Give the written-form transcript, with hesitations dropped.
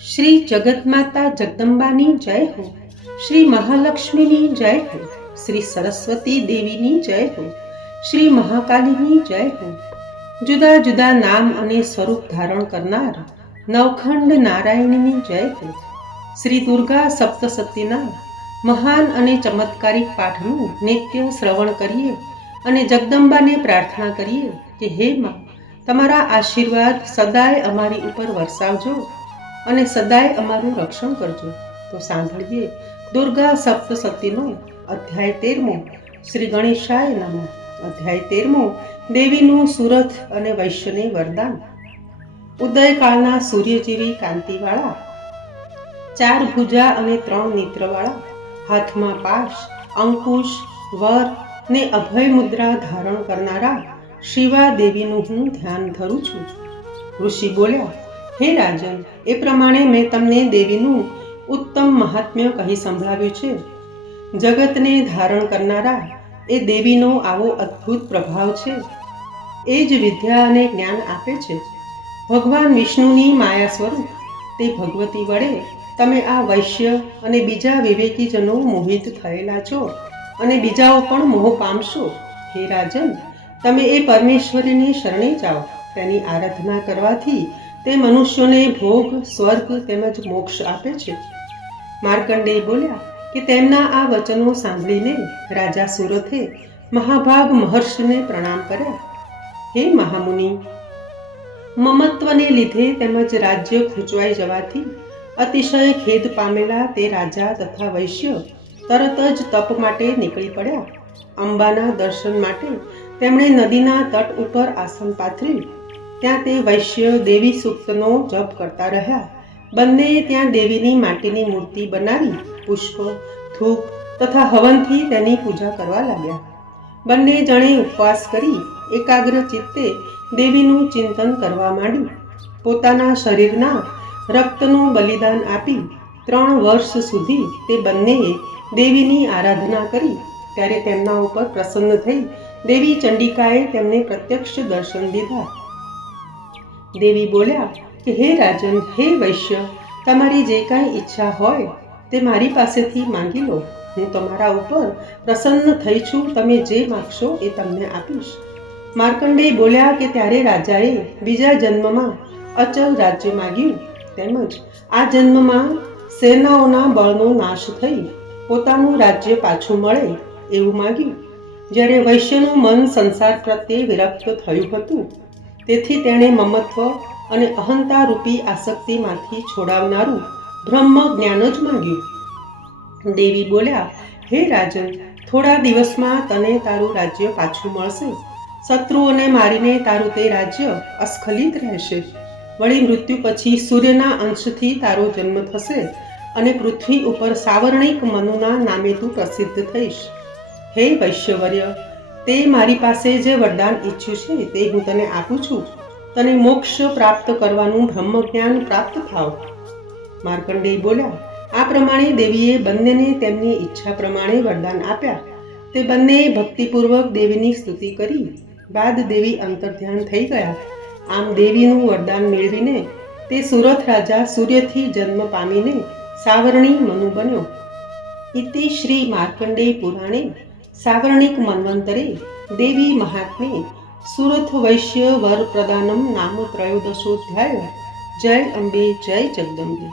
श्री जगतमाता जगदंबानी जय हो, श्री महालक्ष्मीनी जय हो, श्री सरस्वती देवीनी जय हो, श्री महाकालीनी जय हो। जुदा जुदा नाम अने स्वरूप धारण करनार नवखंड नारायणनी जय हो। श्री दुर्गा सप्तशतीना महान अने चमत्कारिक पाठનું નિત્ય શ્રવણ કરીએ અને જગદંબાને પ્રાર્થના કરીએ કે હે માં, તમારા આશીર્વાદ સદાય અમારી ઉપર વરસાવજો અને સદાય અમારું રક્ષણ કરજો। તો સાંભળીએ દુર્ગા સપ્તશતીનો અધ્યાય 13મો। શ્રી ગણેશાય નમઃ। અધ્યાય 13મો। દેવીનું સુરથ અને વૈશ્યને વરદાન। ઉદયકાળના સૂર્ય જેવી કાંતિવાળા, 4 ભુજા અને 3 નેત્રવાળા, હાથમાં પાશ, અંકુશ, વર ને અભય મુદ્રા ધારણ કરનારા શિવા દેવીનું હું ધ્યાન ધરું છું। ઋષિ બોલ્યા, હે રાજન, એ પ્રમાણે મેં તમને દેવીનું ઉત્તમ મહાત્મ્ય કહી સંભળાવ્યું છે। જગતને ધારણ કરનારા એ દેવીનો આવો અદ્ભુત પ્રભાવ છે। એ જ વિદ્યા અને જ્ઞાન આપે છે। ભગવાન વિષ્ણુની માયા સ્વરૂપ તે ભગવતી વડે તમે આ વૈશ્ય અને બીજા વિવેકીજનો મોહિત થયેલા છો અને બીજાઓ પણ મોહ પામશો। હે રાજન, તમે એ પરમેશ્વરીની શરણે જાઓ। તેની આરાધના કરવાથી તે મનુષ્યોને ભોગ, સ્વર્ગ તેમજ મોક્ષ આપે છે। માર્કંડેય બોલ્યા કે તેમના આ વચનો સાંભળીને રાજા સુરથે મહાભાગ મહર્ષિને પ્રણામ કર્યા। હે મહામુનિ, મમત્વને લીધે તેમજ રાજ્ય ખૂંચવાઈ જવાથી અતિશય ખેદ પામેલા તે રાજા તથા વૈશ્ય તરત જ તપ માટે નીકળી પડ્યા। અંબાના દર્શન માટે તેમણે નદીના તટ ઉપર આસન પાથર્યું। ત્યાં તે વૈશ્ય દેવી સૂક્તનો જપ કરતા રહ્યા। બંનેએ ત્યાં દેવીની માટીની મૂર્તિ બનાવી પુષ્પ, ધૂપ તથા હવનથી તેની પૂજા કરવા લાગ્યા। બંને જણે ઉપવાસ કરી એકાગ્ર ચિત્તે દેવીનું ચિંતન કરવા માંડ્યું। પોતાના શરીરના રક્તનું બલિદાન આપી 3 વર્ષ સુધી તે બંનેએ દેવીની આરાધના કરી। ત્યારે તેમના ઉપર પ્રસન્ન થઈ દેવી ચંડિકાએ તેમને પ્રત્યક્ષ દર્શન દીધા। દેવી બોલ્યા કે હે રાજન, હે વૈશ્ય, તમારી જે કાંઈ ઈચ્છા હોય તે મારી પાસેથી માંગી લો। હું તમારા ઉપર પ્રસન્ન થઈ છું। તમે જે માગશો એ તમને આપીશ। માર્કંડેય બોલ્યા કે ત્યારે રાજાએ બીજા જન્મમાં અચલ રાજ્ય માગ્યું, તેમજ આ જન્મમાં સેનાઓના બળનો નાશ થઈ પોતાનું રાજ્ય પાછું મળે એવું માગ્યું। જ્યારે વૈશ્યનું મન સંસાર પ્રત્યે વિરક્ત થયું હતું, તેથી તેણે મમત્વ અને અહંતા રૂપી આસક્તિમાંથી છોડાવનારું બ્રહ્મ જ્ઞાન જ માગ્યું। દેવી બોલ્યા, હે રાજન, થોડા દિવસમાં તને તારું રાજ્ય પાછું મળશે। શત્રુઓને મારીને તારું તે રાજ્ય અસ્ખલિત રહેશે। વળી મૃત્યુ પછી સૂર્યના અંશથી તારો જન્મ થશે અને પૃથ્વી ઉપર સાવર્ણિક મનુના નામે તું પ્રસિદ્ધ થઈશ। હે વૈશ્યવર્ય, તે મારી પાસે જે વરદાન ઈચ્છ્યું છે તે હું તને આપું છું। તને મોક્ષ પ્રાપ્ત કરવાનું બ્રહ્મ જ્ઞાન પ્રાપ્ત થાવ। માર્કંડેય બોલ્યા, આ પ્રમાણે દેવીએ બંનેને તેમની ઈચ્છા પ્રમાણે વરદાન આપ્યા। તે બંનેએ ભક્તિપૂર્વક દેવીની સ્તુતિ કરી બાદ દેવી અંતર્ધ્યાન થઈ ગયા। આમ દેવીનું વરદાન મેળવીને તે સુરથ રાજા સૂર્યથી જન્મ પામીને સાવર્ણી મનુ બન્યો। ઇતિ શ્રી માર્કંડેય પુરાણે સાવર્ણિક મન્વંતરે દેવી મહાત્મ્ये સુરથ વૈશ્ય વર પ્રદાનમ નામ 13દશોધ્યાય। જય અંબે, જય જગદંબે।